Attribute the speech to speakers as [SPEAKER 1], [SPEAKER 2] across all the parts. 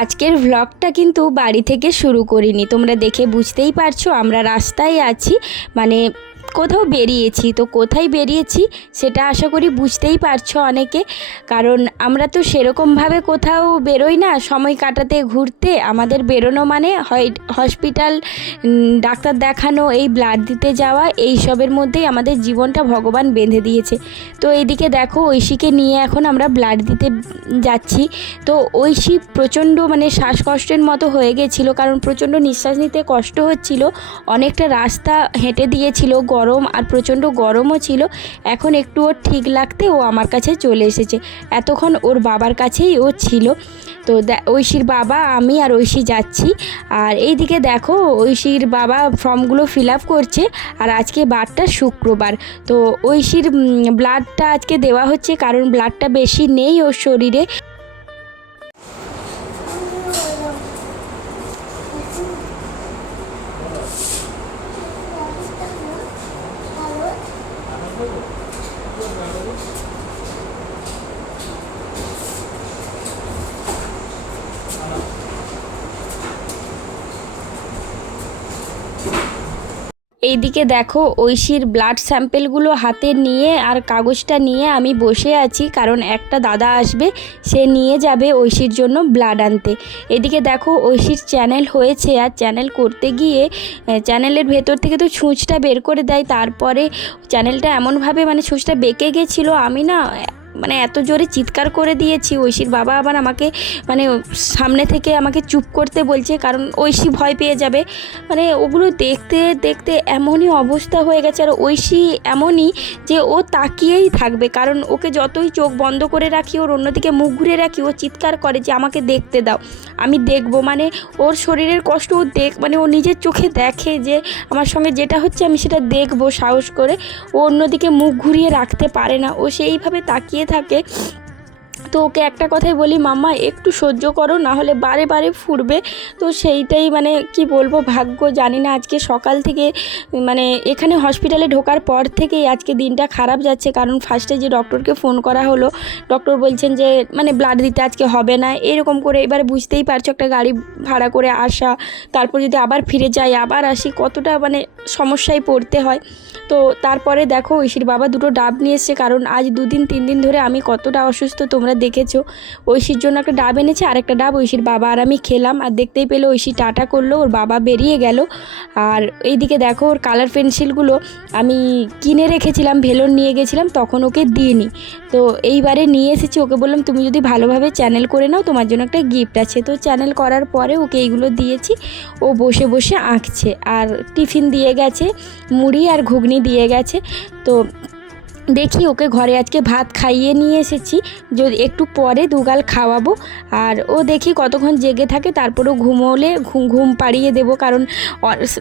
[SPEAKER 1] আজকের ভ্লগটা কিন্তু বাড়ি থেকে শুরু করিনি। তোমরা দেখে বুঝতেই পারছ, আমরা রাস্তায় আছি। মানে কোথাও বেরিয়েছি। তো কোথায় বেরিয়েছি সেটা আশা করি বুঝতেই পারছ অনেকে। কারণ আমরা তো সেরকমভাবে কোথাও বেরোই না। সময় কাটাতে, ঘুরতে, আমাদের বেরোনো মানে হয় হসপিটাল ডাক্তার দেখানো, এই ব্লাড দিতে যাওয়া, এই সবের মধ্যেই আমাদের জীবনটা ভগবান বেঁধে দিয়েছে। তো এইদিকে দেখো ঐশীকে নিয়ে এখন আমরা ব্লাড দিতে যাচ্ছি। তো ঐশী প্রচণ্ড মানে শ্বাসকষ্টের মতো হয়ে গেছিল। কারণ প্রচণ্ড নিঃশ্বাস নিতে কষ্ট হচ্ছিল। অনেকটা রাস্তা হেঁটে দিয়েছিল। গরম আর প্রচণ্ড গরমও ছিল, এখন একটু ওর ঠিক লাগতে ও আমার কাছে চলে এসেছে। এতক্ষণ ওর বাবার কাছেই ও ছিল। তো ঐশীর বাবা, আমি আর ঐশী যাচ্ছি। আর এইদিকে দেখো, ঐশীর বাবা ফর্মগুলো ফিল আপ করছে আর আজকে বারটা শুক্রবার। তো ঐশীর ব্লাডটা আজকে দেওয়া হচ্ছে কারণ ব্লাডটা বেশি নেই ওর শরীরে। এইদিকে দেখো, ঐশীর ব্লাড স্যাম্পেলগুলো হাতে নিয়ে আর কাগজটা নিয়ে আমি বসে আছি, কারণ একটা দাদা আসবে, সে নিয়ে যাবে ঐশীর জন্য ব্লাড আনতে। এদিকে দেখো, ঐশীর চ্যানেল হয়েছে, আর চ্যানেল করতে গিয়ে চ্যানেলের ভেতর থেকে তো ছুঁচটা বের করে দেয়, তারপরে চ্যানেলটা এমনভাবে মানে ছুঁচটা বেঁকে গেছিল, আমি না মানে এত জোরে চিৎকার করে দিয়েছি, ঐশীর বাবা আবার আমাকে মানে সামনে থেকে আমাকে চুপ করতে বলছে, কারণ ঐশী ভয় পেয়ে যাবে। মানে ওগুলো দেখতে দেখতে এমনই অবস্থা হয়ে গেছে, আর ঐশী এমনই যে ও তাকিয়েই থাকবে, কারণ ওকে যতই চোখ বন্ধ করে রাখি, ওর অন্যদিকে মুখ ঘুরে রাখি, ও চিৎকার করে যে আমাকে দেখতে দাও, আমি দেখব। মানে ওর শরীরের কষ্ট ও দেখ মানে ও নিজের চোখে দেখে যে আমার সঙ্গে যেটা হচ্ছে আমি সেটা দেখব সাহস করে, ও অন্যদিকে মুখ ঘুরিয়ে রাখতে পারে না। ও সেইভাবে তাকিয়ে থাকে তো ওকে একটা কথাই বলি, মাম্মা, একটু সহ্য করো না হলে বারে বারে ফুরবে। তো সেইটাই মানে কি বলব, ভাগ্য জানি না আজকে সকাল থেকে মানে এখানে হসপিটালে ঢোকার পর থেকেই আজকে দিনটা খারাপ যাচ্ছে। কারণ ফার্স্টে যে ডক্টরকে ফোন করা হলো, ডক্টর বলছেন যে মানে ব্লাড দিতে আজকে হবে না। এরকম করে এবারে বুঝতেই পারছ একটা গাড়ি ভাড়া করে আসা, তারপর যদি আবার ফিরে যাই, আবার আসি, কতটা মানে সমস্যায় পড়তে হয়। তো তারপরে দেখো, ঐশীর বাবা দুটো ডাব নিয়ে এসছে। কারণ আজ দুদিন তিন দিন ধরে আমি কতটা অসুস্থ, তোমরা দেখেছ? ঐশীর জন্য একটা ডাব এনেছে আর একটা ডাব ঐশীর বাবা আর আমি খেলাম। আর দেখতেই পেল ঐশী টাটা করল, ওর বাবা বেরিয়ে গেল। আর এইদিকে দেখো ওর কালার পেন্সিলগুলো আমি কিনে রেখেছিলাম, ভেলোর নিয়ে গেছিলাম, তখন ওকে দিইনি। তো এইবারে নিয়ে এসেছি, ওকে বললাম তুমি যদি ভালোভাবে চ্যানেল করে নাও, তোমার জন্য একটা গিফট আছে। তো চ্যানেল করার পরে ওকে এইগুলো দিয়েছি, ও বসে বসে আঁকছে। আর টিফিন দিয়ে গেছে, মুড়ি আর ঘুগনি দিয়ে গেছে। তো দেখি ওকে ঘরে আজকে ভাত খাইয়ে নিয়ে এসেছি। যদি একটু পরে দুগাল খাওয়াবো। আর ও দেখি কতক্ষণ জেগে থাকে তারপরেও ঘুমোলে ঘুম ঘুম পাড়িয়ে দেবো। কারণ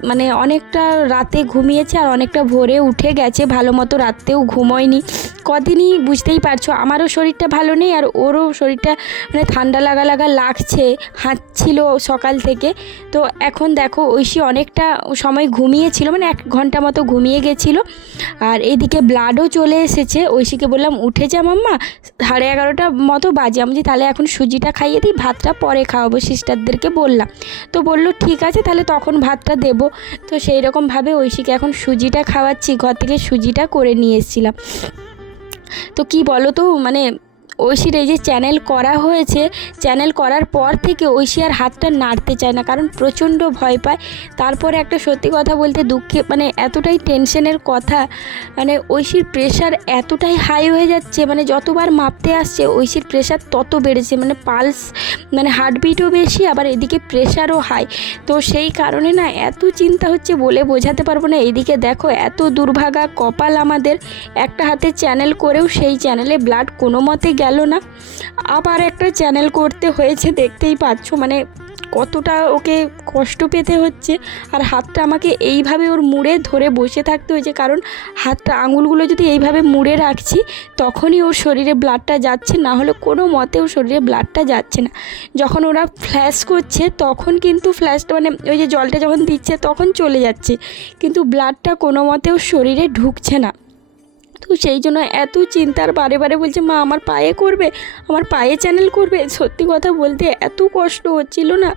[SPEAKER 1] মানে অনেকটা রাতে ঘুমিয়েছে আর অনেকটা ভোরে উঠে গেছে। ভালো মতো রাতেও ঘুমোয়নি। কদিনই বুঝতেই পারছ, আমারও শরীরটা ভালো নেই আর ওরও শরীরটা মানে ঠান্ডা লাগা লাগা লাগছে হাঁচছিল সকাল থেকে। তো এখন দেখো ঐশী অনেকটা সময় ঘুমিয়েছিল মানে এক ঘণ্টা মতো ঘুমিয়ে গেছিল। আর এদিকে ব্লাডও চলে এসেছে। ঐশীকে বললাম, উঠে যা মাম্মা, সাড়ে এগারোটা মতো বাজে। আমি যে তাহলে এখন সুজিটা খাইয়ে দিই, ভাতটা পরে খাওয়াবো, সিস্টারদেরকে বললাম। তো বলল, ঠিক আছে, তাহলে তখন ভাতটা দেব। তো সেই রকমভাবে ঐশীকে এখন সুজিটা খাওয়াচ্ছি, ঘর থেকে সুজিটা করে নিয়ে এসেছিলাম। তো কি বলো তো মানে ঐশীর এই যে চ্যানেল করা হয়েছে চ্যানেল করার পর থেকে ঐশী আর হাতটা নাড়তে চায় না, কারণ প্রচণ্ড ভয় পায়। তারপরে একটা সত্যি কথা বলতে দুঃখে মানে এতটাই টেনশনের কথা মানে ঐশীর প্রেশার এতটাই হাই হয়ে যাচ্ছে মানে যতবার মাপতে আসছে, ঐশীর প্রেশার তত বেড়েছে মানে পালস মানে হার্টবিটও বেশি, আবার এদিকে প্রেশারও হাই তো সেই কারণে না এত চিন্তা হচ্ছে বলে বোঝাতে পারব না, এদিকে দেখো এত দুর্ভাগা কপাল আমাদের, একটা হাতে চ্যানেল করেও সেই চ্যানেলে ব্লাড কোনো মতে গেল না। আবার একটা চ্যানেল করতে হয়েছে, দেখতেই পাচ্ছ। মানে কতটা ওকে কষ্ট পেতে হচ্ছে আর হাতটা আমাকে এইভাবে ওর মুড়ে ধরে বসে থাকতে হয়েছে। কারণ হাতটা, আঙুলগুলো যদি এইভাবে মুড়ে রাখছি, তখনই ওর শরীরে ব্লাডটা যাচ্ছে। না হলে কোনো মতে ওর শরীরে ব্লাডটা যাচ্ছে না। যখন ওরা ফ্ল্যাশ করছে, তখন কিন্তু ফ্ল্যাশটা মানে ওই যে জলটা যখন দিচ্ছে, তখন চলে যাচ্ছে। কিন্তু ব্লাডটা কোনো মতে ওর শরীরে ঢুকছে না। তো সেই জন্য এত চিন্তার বারে বারে বলছে, মা, আমার পায়ে করবে? আমার পায়ে চ্যানেল করবে? সত্যি কথা বলতে এত কষ্ট হচ্ছিল না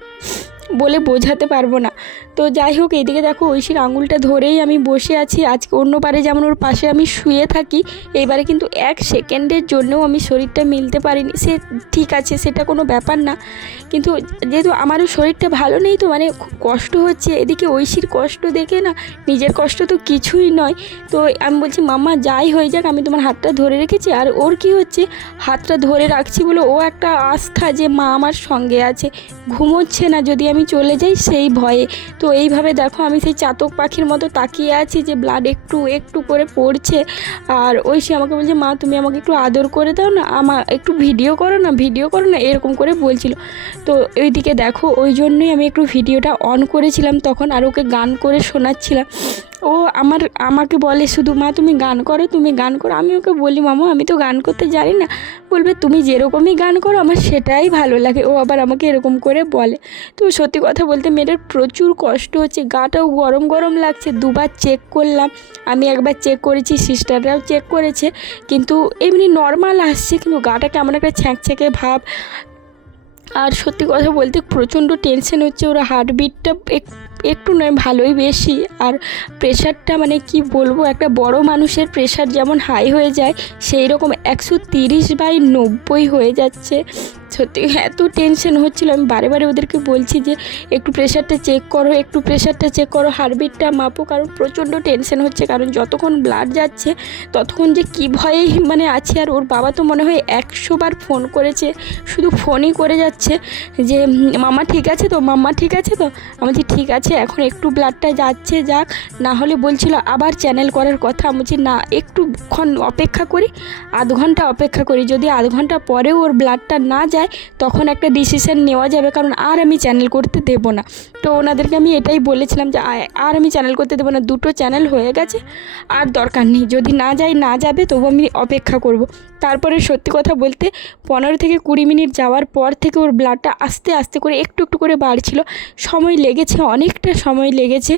[SPEAKER 1] বলে বোঝাতে পারব না। তো যাই হোক, এইদিকে দেখো ঐশীর আঙুলটা ধরেই আমি বসে আছি। আজকে অন্যবারে যেমন ওর পাশে আমি শুয়ে থাকি, এইবারে কিন্তু এক সেকেন্ডের জন্যও আমি শরীরটা মিলতে পারিনি। সে ঠিক আছে, সেটা কোনো ব্যাপার না। কিন্তু যেহেতু আমারও শরীরটা ভালো নেই তো মানে কষ্ট হচ্ছে। এদিকে ঐশীর কষ্ট দেখে না, নিজের কষ্ট তো কিছুই নয়। তো আমি বলছি, মাম্মা, যাই হয়ে যাক, আমি তোমার হাতটা ধরে রেখেছি। আর ওর কি হচ্ছে, হাতটা ধরে রাখছি বলে ও একটা আস্থা যে মা আমার সঙ্গে আছে। ঘুমোচ্ছে না, যদি আমি চলে যাই সেই ভয়ে। তো এইভাবে দেখো, আমি সেই চাতক পাখির মতো তাকিয়ে আছি যে ব্লাড একটু একটু করে পড়ছে। আর ওই সে আমাকে বলছে, মা, তুমি আমাকে একটু আদর করে দাও না আমার একটু ভিডিও করো না ভিডিও করো না, এরকম করে বলছিল। তো ওইদিকে দেখো, ওই জন্যই আমি একটু ভিডিওটা অন করেছিলাম, তখন আর ওকে গান করে শোনাচ্ছিলাম। ও আমার, আমাকে বলে, শুধু মা, তুমি গান করো, তুমি গান করো। আমি ওকে বলি, মামা, আমি তো গান করতে জানি না। বলবে, তুমি যেরকমই গান করো, আমার সেটাই ভালো লাগে। ও আবার আমাকে এরকম করে বলে। তো সত্যি কথা বলতে মেয়েটার প্রচুর কষ্ট হচ্ছে, গাটাও গরম গরম লাগছে, দুবার চেক করলাম। আমি একবার চেক করেছি সিস্টাররাও চেক করেছে, কিন্তু এমনি নর্মাল আসছে, কিন্তু গাটা কেমন একটা ছ্যাঁকছ্যাঁকে ভাব। আর সত্যি কথা বলতে প্রচণ্ড টেনশন হচ্ছে ওরা হার্টবিটটা একটু নয়, ভালোই বেশি। আর প্রেশারটা মানে কি বলব, একটা বড় মানুষের প্রেশার যেমন হাই হয়ে যায় সেই রকম একশো তিরিশ বাই নব্বই হয়ে যাচ্ছে। সত্যি, এত টেনশন হচ্ছিল। আমি বারে বারে ওদেরকে বলছি যে, একটু প্রেশারটা চেক করো, একটু প্রেশারটা চেক করো হার্টবিটটা মাপো, কারণ প্রচণ্ড টেনশন হচ্ছে। কারণ যতক্ষণ ব্লাড যাচ্ছে, ততক্ষণ যে কী ভয়েই মানে আছে। আর ওর বাবা তো মনে হয় একশো বার ফোন করেছে, শুধু ফোনই করে যাচ্ছে যে, মামা ঠিক আছে তো? মাম্মা ঠিক আছে তো? আমি বলছি, ঠিক আছে, এখন একটু ব্লাডটা যাচ্ছে যাক। না হলে বলছিল, আবার চ্যানেল করার কথা। আমি বলছি, না, একটুক্ষণ অপেক্ষা করি, আধ ঘণ্টা অপেক্ষা করি। যদি আধ ঘণ্টা পরেও ওর ব্লাডটা না যায় তখন একটা ডিসিশন নেওয়া যাবে, কারণ আর আমি চ্যানেল করতে দেবো না। তো ওনাদেরকে আমি এটাই বলেছিলাম যে আর আমি চ্যানেল করতে দেবো না, দুটো চ্যানেল হয়ে গেছে, আর দরকার নেই। যদি না যায়, না যাবে, তবু আমি অপেক্ষা করব। তারপরে সত্যি কথা বলতে, পনেরো থেকে কুড়ি মিনিট যাওয়ার পর থেকে ওর ব্লাডটা আস্তে আস্তে করে একটু একটু করে বাড়ছিল। সময় লেগেছে, অনেকটা সময় লেগেছে।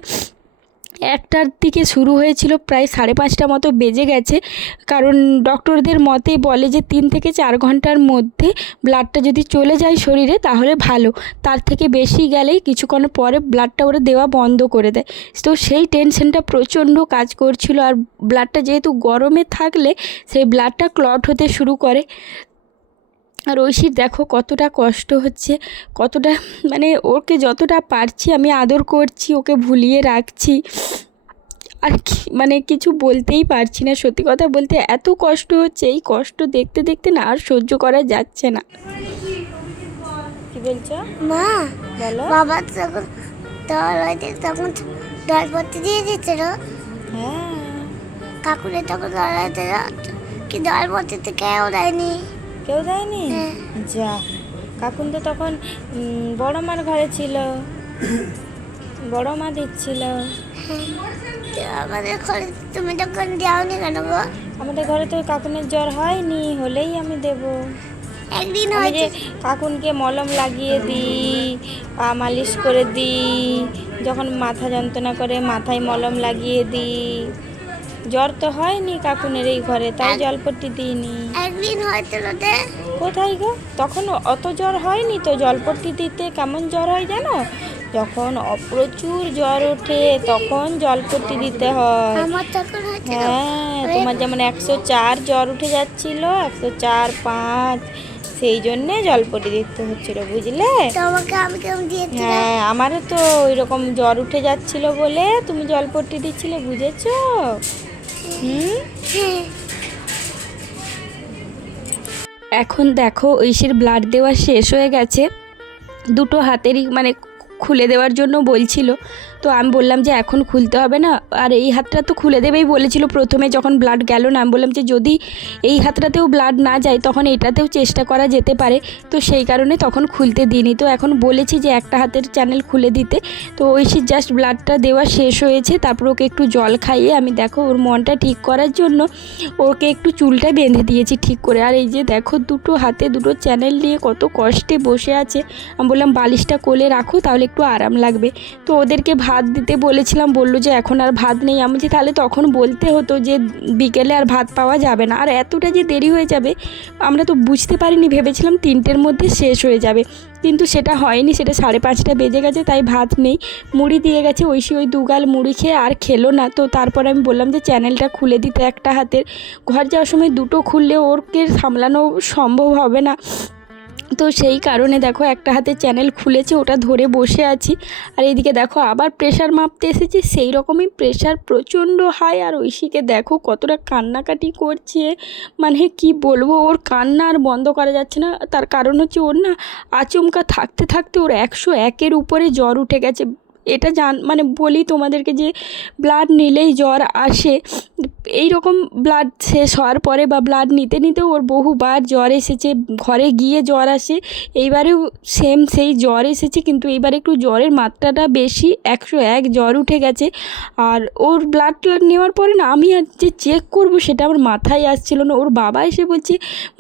[SPEAKER 1] একটার দিকে শুরু হয়েছিল প্রায় সাড়ে পাঁচটা মতো বেজে গেছে। কারণ ডক্টরদের মতে বলে যে তিন থেকে চার ঘণ্টার মধ্যে ব্লাডটা যদি চলে যায় শরীরে তাহলে ভালো। তার থেকে বেশি গেলেই কিছুক্ষণ পরে ব্লাডটা ওরা দেওয়া বন্ধ করে দেয়। তো সেই টেনশনটা প্রচণ্ড কাজ করছিল আর ব্লাডটা যেহেতু গরমে থাকলে সেই ব্লাডটা ক্লট হতে শুরু করে। আর ঐশীর দেখো কতটা কষ্ট হচ্ছে কতটা মানে ওকে যতটা পারছি আমি আদর করছি ওকে ভুলিয়ে রাখছি। আর কি মানে কিছু বলতেই পারছি না সত্যি কথা বলতে এত কষ্ট হচ্ছে এই কষ্ট দেখতে দেখতে না আর সহ্য করা যাচ্ছে না। কি বলছো?
[SPEAKER 2] মা
[SPEAKER 1] বলো।
[SPEAKER 2] বাবা তখন দল হয়েছে তখন দল পড়তে দিয়ে দিচ্ছিল
[SPEAKER 1] হ্যাঁ।
[SPEAKER 2] কাকুরে তখন দল হয়েছে কি দল পড়তে তো কেউ দেয়নি হ্যাঁ।
[SPEAKER 1] যা কাকুন তো তখন বড় মার ঘরে ছিল। বড় মা দিচ্ছিল
[SPEAKER 2] আমাদের ঘরে তুমি তখন যাওনি কেন গো?
[SPEAKER 1] আমাদের ঘরে তো কাকুনের জ্বর হয়নি হলেই আমি দেব।
[SPEAKER 2] একদিন
[SPEAKER 1] আমি যে কাকুনকে মলম লাগিয়ে দিই পা মালিশ করে দিই যখন মাথা যন্ত্রণা করে মাথায় মলম লাগিয়ে দিই জ্বর তো হয়নি কাকুনের এই ঘরে তাই জলপট্টি দিইনি।
[SPEAKER 2] একদিন হয়েছিল
[SPEAKER 1] কোথায় গো? তখন অত জ্বর হয়নি তো? জলপট্টি দিতে কেমন জ্বর হয় জানো? যখন অ- প্রচুর জ্বর ওঠে তখন জলপট্টি দিতে হয়।
[SPEAKER 2] আমার তখন হয়েছিল।
[SPEAKER 1] হ্যাঁ তোমার যেমন একশো চার জ্বর উঠে যাচ্ছিল একশো চার পাঁচ সেই জন্যে জলপটি দিতে হচ্ছিল বুঝলে?
[SPEAKER 2] তোমাকে আমি
[SPEAKER 1] হ্যাঁ আমারও তো ওই রকম জ্বর উঠে যাচ্ছিল বলে তুমি জলপট্টি দিচ্ছিলে বুঝেছ? এখন দেখো ঐশীর ব্লাড দেওয়া শেষ হয়ে গেছে। দুটো হাতেরই মানে খুলে দেওয়ার জন্য বলছিল। তো আমি বললাম যে, এখন খুলতে হবে না। আর এই হাতটা তো খুলে দেবেই বলেছিল প্রথমে যখন ব্লাড গেল না। আমি বললাম যে, যদি এই হাতটাতেও ব্লাড না যায়, তখন এটাতেও চেষ্টা করা যেতে পারে। তো সেই কারণে তখন খুলতে দিইনি। তো এখন বলেছি যে, একটা হাতের চ্যানেল খুলে দিতে। তো ঐশীর জাস্ট ব্লাডটা দেওয়া শেষ হয়েছে। তারপর ওকে একটু জল খাইয়ে আমি দেখো ওর মনটা ঠিক করার জন্য ওকে একটু চুলটা বেঁধে দিয়েছি ঠিক করে। আর এই যে দেখো দুটো হাতে দুটো চ্যানেল নিয়ে কত কষ্টে বসে আছে। আমি বললাম, বালিশটা কোলে রাখো, তাহলে একটু আরাম লাগবে। তো ওদেরকে ভাত দিতে বলেছিলাম, বলল যে এখন আর ভাত নেই। আমি যে তাহলে তখন বলতে হতো যে বিকেলে আর ভাত পাওয়া যাবে না। আর এতটা যে দেরি হয়ে যাবে, আমরা তো বুঝতে পারিনি। ভেবেছিলাম তিনটের মধ্যে শেষ হয়ে যাবে। কিন্তু সেটা হয়নি। সেটা সাড়ে পাঁচটা বেজে গেছে, তাই ভাত নেই। মুড়ি দিয়ে গেছে। ঐশী ওই দুগাল মুড়ি খেয়ে আর খেলো না। তো তারপরে আমি বললাম যে চ্যানেলটা খুলে দিতে একটা হাতের। ঘর যাওয়ার সময় দুটো খুললে ওরকে সামলানো সম্ভব হবে না। তো সেই কারণে দেখো একটা হাতে চ্যানেল খুলেছে, ওটা ধরে বসে আছি। আর এইদিকে দেখো আবার প্রেশার মাপতে এসেছে, সেই রকমই প্রেশার প্রচণ্ড হাই আর ঐশীকে দেখো কতটা কান্নাকাটি করছে। মানে কি বলব, ওর কান্না আর বন্ধ করা যাচ্ছে না। তার কারণ হচ্ছে ওর না আচমকা থাকতে থাকতে ওর একশো একের উপরে জ্বর উঠে গেছে। এটা জান মানে বলি তোমাদেরকে যে ব্লাড নিলেই জ্বর আসে এই রকম ব্লাড শেষ হওয়ার পরে বা ব্লাড নিতে নিতে ওর বহুবার জ্বর এসেছে, ঘরে গিয়ে জ্বর আসে, এইবারেও সেম সেই জ্বর এসেছে, কিন্তু এইবার একটু জ্বরের মাত্রাটা বেশি, একশো এক জ্বর উঠে গেছে, আর ওর ব্লাড ট্লাড নেওয়ার পরে না আমি আর যে চেক করব সেটা আমার মাথায় আসছিল না, ওর বাবা এসে বলছে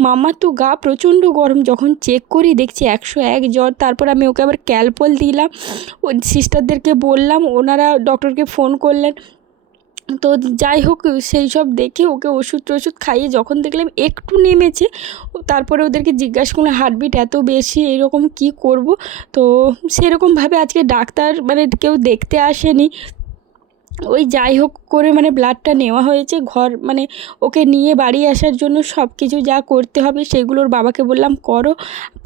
[SPEAKER 1] মামার তো গা প্রচণ্ড গরম। যখন চেক করি দেখছি একশো এক জ্বর, তারপর আমি ওকে আবার ক্যালপল দিলাম ওই সিস্টারদেরকে বললাম, ওনারা ডক্টরকে ফোন করলেন। তো যাই হোক, সেই সব দেখে ওকে ওষুধ টষুধ খাইয়ে যখন দেখলাম একটু নেমেছে তারপরে ওদেরকে জিজ্ঞাসা করলাম, হার্টবিট এত বেশি, এরকম কি করব? তো সেরকমভাবে আজকে ডাক্তার মানে কেউ দেখতে আসেনি। ওই যাই হোক করে মানে ব্লাডটা নেওয়া হয়েছে, ঘর মানে ওকে নিয়ে বাড়ি আসার জন্য সব কিছু যা করতে হবে সেগুলো ওর বাবাকে বললাম, করো।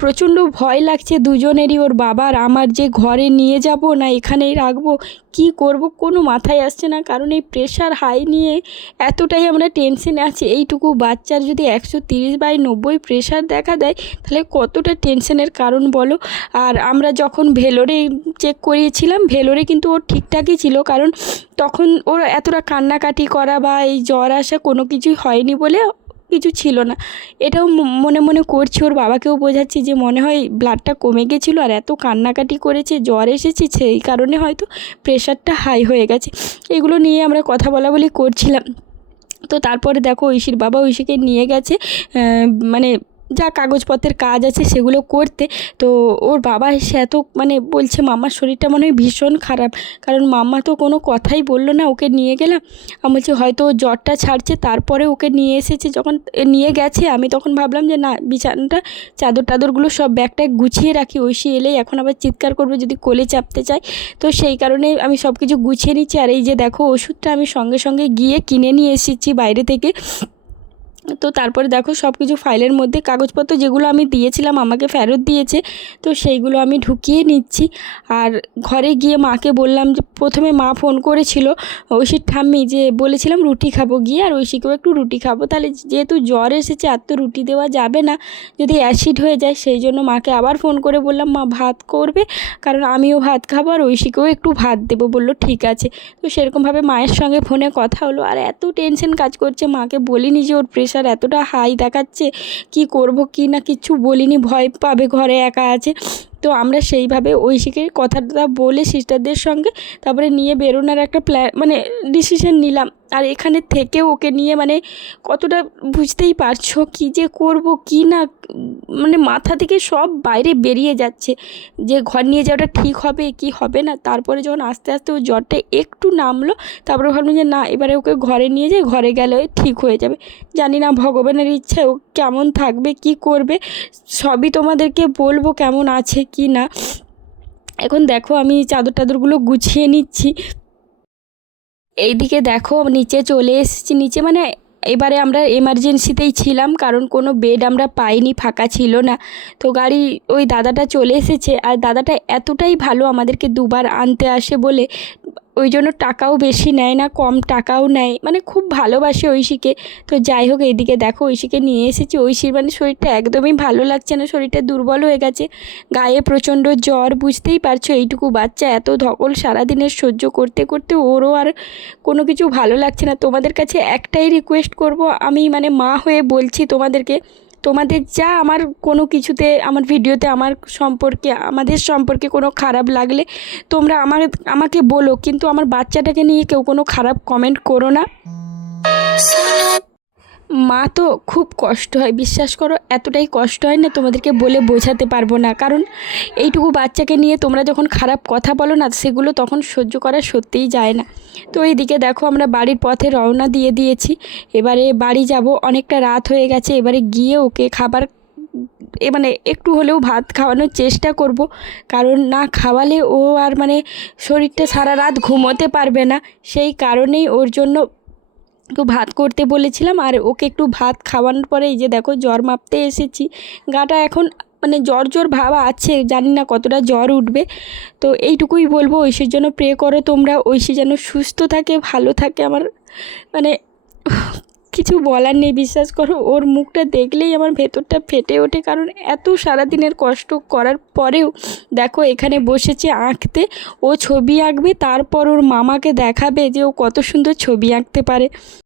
[SPEAKER 1] প্রচণ্ড ভয় লাগছে দুজনেরই, ওর বাবার আমার যে ঘরে নিয়ে যাব না এখানেই রাখব, কি করব? কোনো মাথায় আসছে না, কারণ এই প্রেশার হাই নিয়ে এতটাই আমরা টেনশনে আছি। এইটুকু বাচ্চার যদি একশো তিরিশ বাই নব্বই প্রেশার দেখা দেয়, তাহলে কতটা টেনশনের কারণ বলো? আর আমরা যখন ভেলোরে চেক করিয়েছিলাম, ভেলোরে কিন্তু ওর ঠিকঠাকই ছিল, কারণ তখন ওর এতটা কান্নাকাটি করা বা এই জ্বর আসা কোনো কিছুই হয়নি বলে কিছু ছিল না। এটাও মনে মনে করছি, ওর বাবাকেও বোঝাচ্ছি যে মনে হয় ব্লাডটা কমে গেছিল আর এত কান্নাকাটি করেছে, জ্বর এসেছে, সেই কারণে হয়তো প্রেশারটা হাই হয়ে গেছে। এগুলো নিয়ে আমরা কথা বলা বলি করছিলাম। তো তারপরে দেখো ঐশীর বাবা ঐশীকে নিয়ে গেছে মানে যা কাগজপত্রের কাজ আছে সেগুলো করতে, তো ওর বাবা এসে এত মানে বলছে, মামার শরীরটা মনে হয় ভীষণ খারাপ। কারণ মাম্মা তো কোনো কথাই বলল না, ওকে নিয়ে গেলাম। আমি বলছি, হয়তো জ্বরটা ছাড়ছে, তারপরে ওকে নিয়ে এসেছে, যখন নিয়ে গেছে, আমি তখন ভাবলাম যে না, বিছানাটা, চাদর টাদরগুলো সব ব্যাগটা গুছিয়ে রাখি ঐশী এলেই এখন আবার চিৎকার করবে যদি কোলে চাপতে চায়। তো সেই কারণে আমি সব কিছু গুছিয়ে নিচ্ছি। আর এই যে দেখো, ওষুধটা আমি সঙ্গে সঙ্গে গিয়ে কিনে নিয়ে এসেছি বাইরে থেকে। তো তারপরে দেখো সব কিছু ফাইলের মধ্যে কাগজপত্র যেগুলো আমি দিয়েছিলাম, আমাকে ফেরত দিয়েছে, তো সেইগুলো আমি ঢুকিয়ে নিচ্ছি। আর ঘরে গিয়ে মাকে বললাম যে, প্রথমে মা ফোন করেছিল ঐশীর ঠাম্মি যে বলেছিলাম রুটি খাব গিয়ে, আর ঐশীকেও একটু রুটি খাব। তাহলে যেহেতু জ্বর এসেছে, আর তো রুটি দেওয়া যাবে না, যদি অ্যাসিড হয়ে যায়, সেই জন্য মাকে আবার ফোন করে বললাম, মা ভাত করবে, কারণ আমিও ভাত খাব, আর ঐশীকেও একটু ভাত দেবো। বলল, ঠিক আছে। তো সেরকমভাবে মায়ের সঙ্গে ফোনে কথা হলো। আর এত টেনশন কাজ করছে, মাকে বলিনি যে ওর প্রেশার এতটা হাই দেখাচ্ছে কি করব কি না কিচ্ছু বলিনি ভয় পাবে ঘরে একা আছে। তো আমরা সেইভাবে ঐশীকে কথাটা বলে সিস্টারদের সঙ্গে তারপরে নিয়ে বেরোনোর একটা প্ল্যান মানে ডিসিশন নিলাম। আর এখানে থেকে ওকে নিয়ে মানে কতটা বুঝতেই পারছ কী যে করব, কি না মানে মাথা থেকে সব বাইরে বেরিয়ে যাচ্ছে। যে ঘর নিয়ে যাওয়াটা ঠিক হবে, কি হবে না, তারপরে যখন আস্তে আস্তে ও জ্বরটা একটু নামলো, তারপরে ভাবলাম যে না, এবারে ওকে ঘরে নিয়ে যাই, ঘরে গেলে ঠিক হয়ে যাবে। জানি না ভগবানের ইচ্ছা ও কেমন থাকবে, কি করবে, সবই তোমাদেরকে বলব কেমন আছে কি না? এখন দেখো আমি চাদর টাদরগুলো গুছিয়ে নিচ্ছি। এইদিকে দেখো নিচে চলে এসেছি। নিচে মানে এবারে আমরা এমার্জেন্সিতেই ছিলাম, কারণ কোনো বেড আমরা পাইনি, ফাঁকা ছিল না। তো গাড়ি ওই দাদাটা চলে এসেছে। আর দাদাটা এতটাই ভালো আমাদেরকে দুবার আনতে আসে বলে ওই জন্য টাকাও বেশি নেয় না, কম টাকাও নেয়। মানে খুব ভালোবাসে ঐশীকে। তো যাই হোক এইদিকে দেখো ঐশীকে নিয়ে এসেছি। ঐশীর মানে শরীরটা একদমই ভালো লাগছে না, শরীরটা দুর্বল হয়ে গেছে। গায়ে প্রচণ্ড জ্বর, বুঝতেই পারছ? এইটুকু বাচ্চা এত ধকল সারাদিনের সহ্য করতে করতে ওরও আর কোনো কিছু ভালো লাগছে না। তোমাদের কাছে একটাই রিকোয়েস্ট করব, আমি মানে মা হয়ে বলছি তোমাদেরকে তোমাদের যা আমার কোনো কিছুতে, আমার ভিডিওতে, আমার সম্পর্কে, আমাদের সম্পর্কে কোনো খারাপ লাগলে তোমরা আমার, আমাকে বলো। কিন্তু আমার বাচ্চাটাকে নিয়ে কেউ কোনো খারাপ কমেন্ট করো না। মা তো খুব কষ্ট হয়। বিশ্বাস করো, এতটাই কষ্ট হয় না তোমাদেরকে বলে বোঝাতে পারব না। কারণ এইটুকু বাচ্চাকে নিয়ে তোমরা যখন খারাপ কথা বলো না, সেগুলো তখন সহ্য করা সত্যিই যায় না। তো এইদিকে দেখো আমরা বাড়ির পথে রওনা দিয়ে দিয়েছি। এবারে বাড়ি যাব, অনেকটা রাত হয়ে গেছে। এবারে গিয়ে ওকে খাবার, এ মানে একটু হলেও ভাত খাওয়ানোর চেষ্টা করব। কারণ না খাওয়ালে ও আর মানে শরীরটা সারা রাত ঘুমোতে পারবে না। সেই কারণেই ওর জন্য একটু ভাত করতে বলেছিলাম আর ওকে একটু ভাত খাওয়ানোর পরে এই যে দেখো জ্বর মাপতে এসেছি। গাটা এখন মানে জ্বর জ্বর ভাব আছে, জানি না কতটা জ্বর উঠবে। তো এইটুকুই বলব, ঐশীর জন্য প্রে করো তোমরা, ঐশী যেন সুস্থ থাকে, ভালো থাকে। আমার মানে কিছু বলার নেই, বিশ্বাস করো, ওর মুখটা দেখলেই আমার ভেতরটা ফেটে ওঠে। কারণ এত সারাদিনের কষ্ট করার পরেও দেখো এখানে বসেছে আঁকতে, ও ছবি আঁকবে, তারপর ওর মামাকে দেখাবে যে ও কত সুন্দর ছবি আঁকতে পারে।